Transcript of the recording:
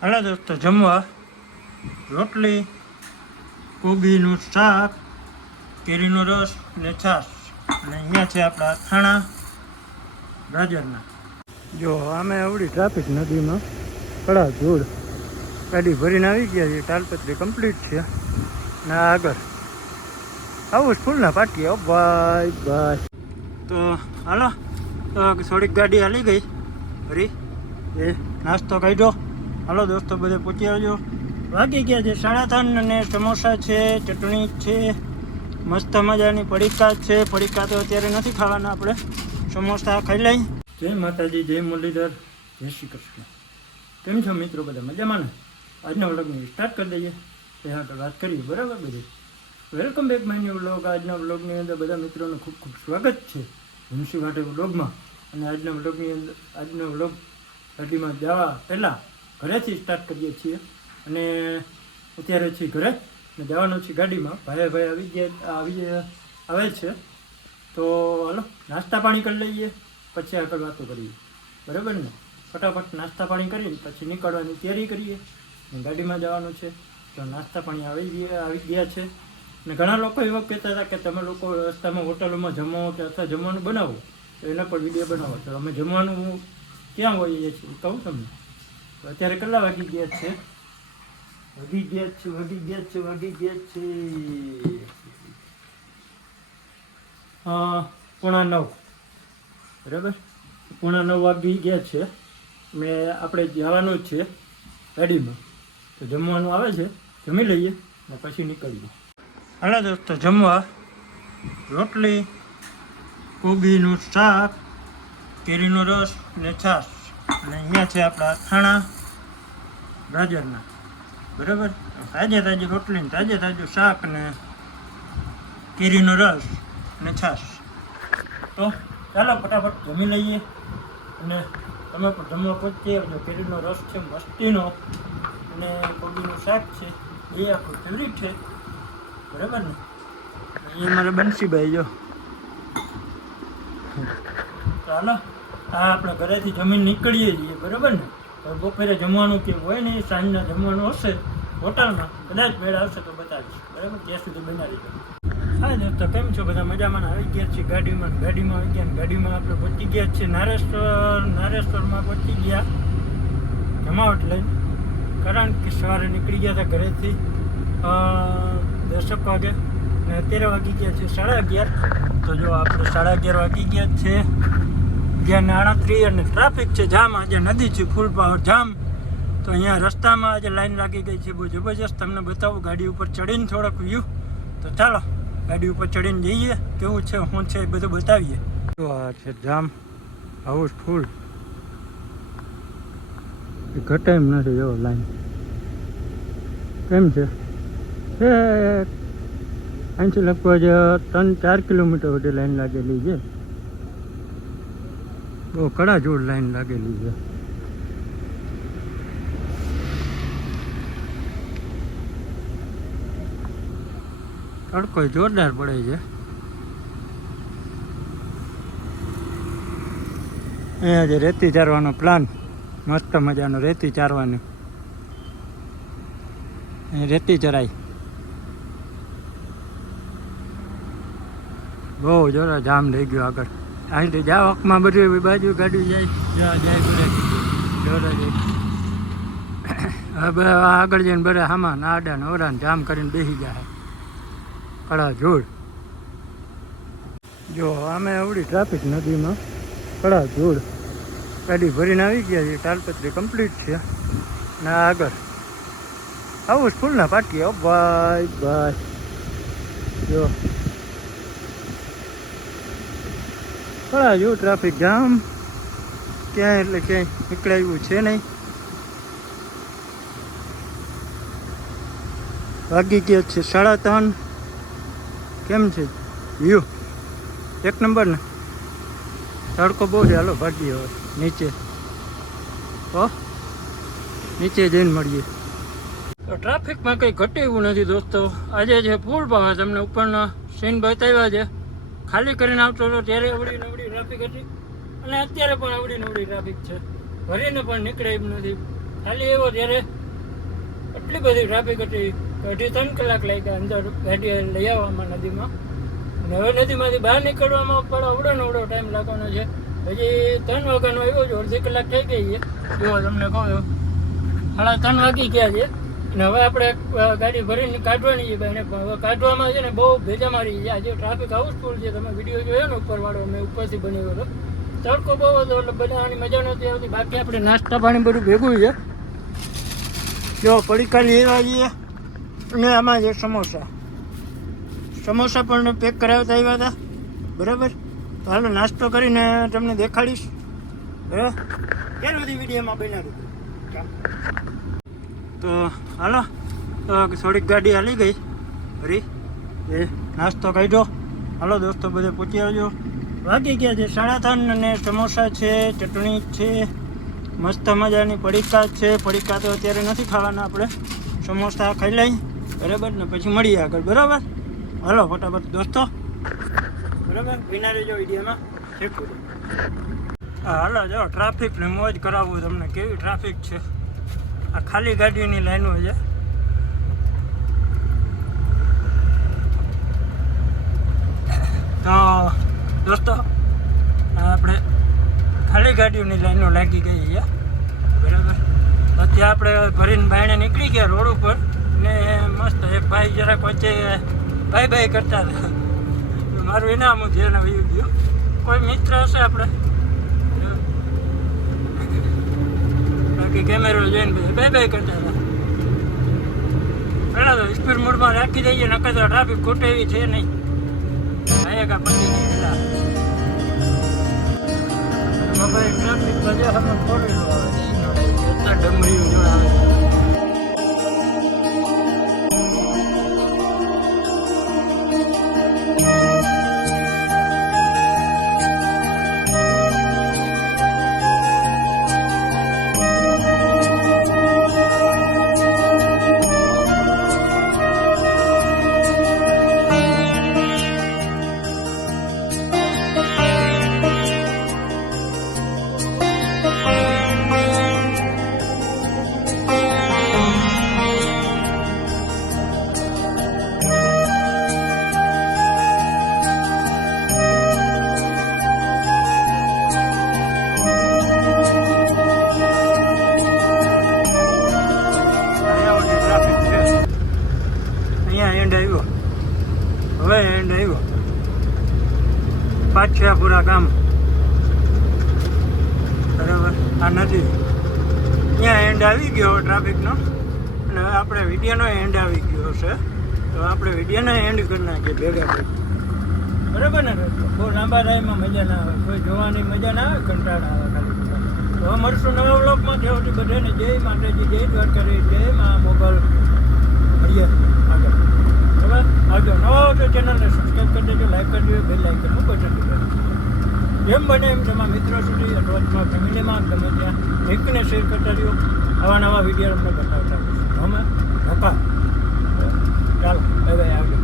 હાલો દોસ્તો, જમવા રોટલી, કોબીનું શાક, કેરીનો રસ ને છાશ. અને અહીંયા છે આપણા અથાણા ગાજરના. જો અમે આવડી ટ્રાફિક નદીમાં કડા જોડ ગાડી ભરીને આવી ગયા છે. તાલપત્રી કમ્પ્લીટ છે ને આગળ આવું સ્કૂલના પાટીએ ભાઈ ભાઈ. તો હાલો, તો થોડીક ગાડી હાલી ગઈ ફરી એ નાસ્તો કાઢ્યો. હાલો દોસ્તો, બધે પહોંચી આવજો. વાગી ગયા છે 3:30 અને સમોસા છે, ચટણી છે, મસ્ત મજાની પડીકા છે. પડીકા તો અત્યારે નથી ખાવાના, આપણે સમોસા ખાઈ લઈ. જય માતાજી, જય મુરલીધર, જય શ્રી કૃષ્ણ. કેમ છો મિત્રો? બધા મજામાં ને? આજના વ્લોગની સ્ટાર્ટ કરી દઈએ, ત્યાં આગળ વાત કરીએ. બરાબર બધું welcome back my new vlog. આજના વ્લોગની અંદર બધા મિત્રોનું ખૂબ ખૂબ સ્વાગત છે વંશી માટે વ્લોગમાં. અને આજના વ્લોગની અંદર આજનો વ્લોગ ગાડીમાં જવા પહેલાં ઘરેથી સ્ટાર્ટ કરીએ છીએ. અને અત્યારે છીએ ઘરે ને જવાનું છે ગાડીમાં. ભાઈ આવે છે. તો હાલો નાસ્તા પાણી કરી લઈએ, પછી આગળ વાતો કરીએ. બરાબર ને? ફટાફટ નાસ્તા પાણી કરીને પછી નીકળવાની તૈયારી કરીએ. ગાડીમાં જવાનું છે તો નાસ્તા પાણી આવી ગયા છે. અને ઘણા લોકો એવા કહેતા હતા કે તમે લોકો રસ્તામાં હોટલોમાં જમો કે અથવા જમવાનું બનાવો, તો એના પર વિડીયો બનાવો. તો અમે જમવાનું ક્યાં હોઈએ છીએ કહું તમને. તો અત્યારે કેટલા વાગી ગયા છે? વાગી ગયા છે 9:15. બરાબર, 9:15 વાગી ગયા છે. મેં આપણે જવાનું જ છે ગાડીમાં. તો જમવાનું આવે છે, જમી લઈએ ને પછી નીકળીએ. હાલો દોસ્તો, જમવા રોટલી, કોબીનું શાક, કેરીનો રસ ને છાશ. અને અહીંયા છે આપણા અથાણા ગાજરના. બરાબર, તાજે તાજી રોટલી ને તાજે તાજું શાક ને કેરીનો રસ ને છાશ. તો ચાલો ફટાફટ જમી લઈએ અને તમે પણ જમવા પહોંચી આવજો. કેરીનો રસ છે મસ્તીનો અને કોબીનું શાક છે, એ આપણું ફેવરિટ છે. બરાબર ને? એ મારે બંસીભાઈ જો. ચાલો, આ આપણે ઘરેથી જમીન નીકળીએ છીએ. બરાબર ને? તો બપોરે જમવાનું કે હોય ને, સાંજના જમવાનું હશે હોટલમાં, કદાચ મેળ આવશે તો બતાવીશ. બરાબર, ત્યાં સુધી બનાવી દો. હા દોસ્તો, કેમ છો? બધા મજામાં? આવી ગયા છીએ ગાડીમાં આવી ગયા. ગાડીમાં આપણે પહોંચી ગયા છીએ નારેશ્વરમાં પહોંચી ગયા જમાવટ લઈને. કારણ કે સવારે નીકળી ગયા હતા ઘરેથી 10 વાગે ને અત્યારે વાગી ગયા છે 11:30. તો જો આપણે 11:30 વાગી ગયા છે. 11:38 અને ટ્રાફિક છે, જામ. આજે નદી છે, ફૂલ પાવર જામ. તો અહીંયા રસ્તામાં આજે લાઈન લાગી ગઈ છે બહુ જબરજસ્ત. તમને બતાવું ગાડી ઉપર ચડીને થોડોક વ્યૂ. તો ચાલો ગાડી ઉપર ચડીને જઈએ, કેવું છે શું છે એ બધું બતાવીએ. તો આ છે જામ, હાઉસ ફૂલ, ઘટે એમ નથી. જો લાઈન કેમ છે, અહીંથી લગભગ 3-4 કિલોમીટર સુધી લાઈન લાગેલી છે. બહુ કડા જોડ લાઈન લાગેલી છે. તડકો જોરદાર પડે છે. અહીંયા જે રેતી ચારવાનો પ્લાન, મસ્ત મજાનો રેતી ચારવાનો. અહીં રેતી ચરાય, બહુ જોરા જામ થઈ ગયો આગળ. અહીંથી જાવકમાં બધી બાજુ ગાડી જાય બધે જોરા જાય. હવે આગળ જઈને બધા હામાં નાડા નવરા જામ કરીને બેસી જાય કડા જોડ. જો અમે આવડી ટ્રાફિક નદીમાં કડા જોડ ગાડી ભરીને આવી ગયા છે. તાલપત્રી કમ્પ્લીટ છે ને આગળ આવું સ્કૂલના પાટીએ ભાઈ ભાઈ. જો કડા જો ટ્રાફિક જામ, ક્યાંય એટલે ક્યાંય નીકળાયું છે નહીં. વાગી ગયા છે 3:30. કેમ છે વ્યૂ? એક નંબર ને? તડકો બહુ છે. હાલો ભાગીએ હવે નીચે. તો નીચે જઈને મળીએ. તો ટ્રાફિકમાં કંઈ ઘટે એવું નથી દોસ્તો. આજે છે ફૂલ પાવર. તમને ઉપરના સીન બતાવ્યા છે. ખાલી કરીને આવતો હતો ત્યારે અવડી નવડી ટ્રાફિક હતી અને અત્યારે પણ અવડી નવડી ટ્રાફિક છે. ભરીને પણ નીકળે એમ નથી. ખાલી એવો ત્યારે એટલી બધી ટ્રાફિક હતી કે 2.5-3 કલાક લાગ્યા અંદર ગાડી લઈ આવવામાં નદીમાં. અને હવે નદીમાંથી બહાર નીકળવામાં પણ અવડો ને અવડો ટાઈમ લાગવાનો છે. હજી 3 વાગ્યાનો આવ્યો છે, અડધી કલાક થઈ ગઈ છે. જો તમને કહું 3:30 વાગી ગયા છે. અને હવે આપણે ગાડી ભરીને કાઢવાની છે ભાઈને, પણ હવે કાઢવામાં છે ને બહુ ભેજા મારી છે. આજે ટ્રાફિક હાઉસફુલ છે. તમે વિડીયો જોયો ને ઉપરવાળો, મેં ઉપરથી બનાવ્યો હતો. તડકો બહુ હતો એટલે બનાવવાની મજા નહોતી આવતી. બાકી આપણે નાસ્તા પાણી બધું ભેગું છે. જો પડીકા લેવા જઈએ અને આમાં છે સમોસા. સમોસા પણ પેક કરાવતા આવ્યા હતા, બરાબર. તો હાલો નાસ્તો કરીને તમને દેખાડીશ, બરાબર. ક્યારે બધી વિડીયોમાં બનાવ્યું. તો હાલો થોડીક ગાડી હાલી ગઈ ફરી એ નાસ્તો કાઢ્યો. હાલો દોસ્તો બધે પહોંચી આવજો. વાગી ગયા છે 3:30 અને સમોસા છે, ચટણી છે, મસ્ત મજાની પડીકા છે. પડીકા તો અત્યારે નથી ખાવાના આપણે, સમોસા ખાઈ લઈ, બરાબર. ને પછી મળીએ આગળ, બરાબર. હાલો ફટાફટ દોસ્તો, બરાબર. વિના રહેજો વિડીયોમાં. હા હાલો જો ટ્રાફિકને મોજ કરાવવું તમને. કેવી ટ્રાફિક છે, આ ખાલી ગાડીની લાઈનો છે. તો દોસ્તો આપણે ખાલી ગાડીઓની લાઈનો લાગી ગઈ છે, બરાબર. અત્યારે આપણે ભરીને બાયણે નીકળી ગયા રોડ ઉપર ને મસ્ત એક ભાઈ જરાક વચ્ચે બાય બાય કરતા હતા. મારું ઇનામ છે એને વયું ગયું. કોઈ મિત્ર હશે આપણે, બાકી કેમેરો જોઈને બાય બાય કરતા હતા. પહેલાં તો સ્પીડ મોડમાં રાખી દઈએ, નકર તો ટ્રાફિક ખૂટે એવી છે નહીં. આયેગા પછી નીકળ્યા ભાઈ. ટ્રાફિક બજાર થોડી આવે, ડમરીઓ જો આવે. એન્ડ આવ્યો, હવે એન્ડ આવ્યો. પાછાપુરા ગામ, બરાબર. આ નદી ત્યાં એન્ડ આવી ગયો ટ્રાફિકનો. અને હવે આપણે વિડીયોનો એન્ડ આવી ગયો છે. તો આપણે વિડીયોનો એન્ડ કરી નાખીએ ભેગા થઈ, બરાબર ને. બહુ લાંબા ટાઈમમાં મજા ના આવે, કોઈ જોવાની મજા ના આવે, કંટાળા આવે ખાલી. તો હવે મળશું નવા વ્લોગમાં. ત્યાં બધાને જય માતાજી, જય દ્વારકાધીશ, જય મા મોગલ. મળીએ આગળ, બરાબર. આવજો. નવો તો ચેનલને સબસ્ક્રાઈબ કરી દેજો, લાઈક કરી દેજો, બેલ આઇકનનું બટન દબાવો. જેમ બને એમ તમારા મિત્રો સુધી અથવા તમારા ફેમિલીમાં તમે ત્યાં લિંકને શેર કરતા રહ્યો. આવા નવા વિડીયો અમને બતાવતા અમે ધોકા. ચાલો, હવે આવજો.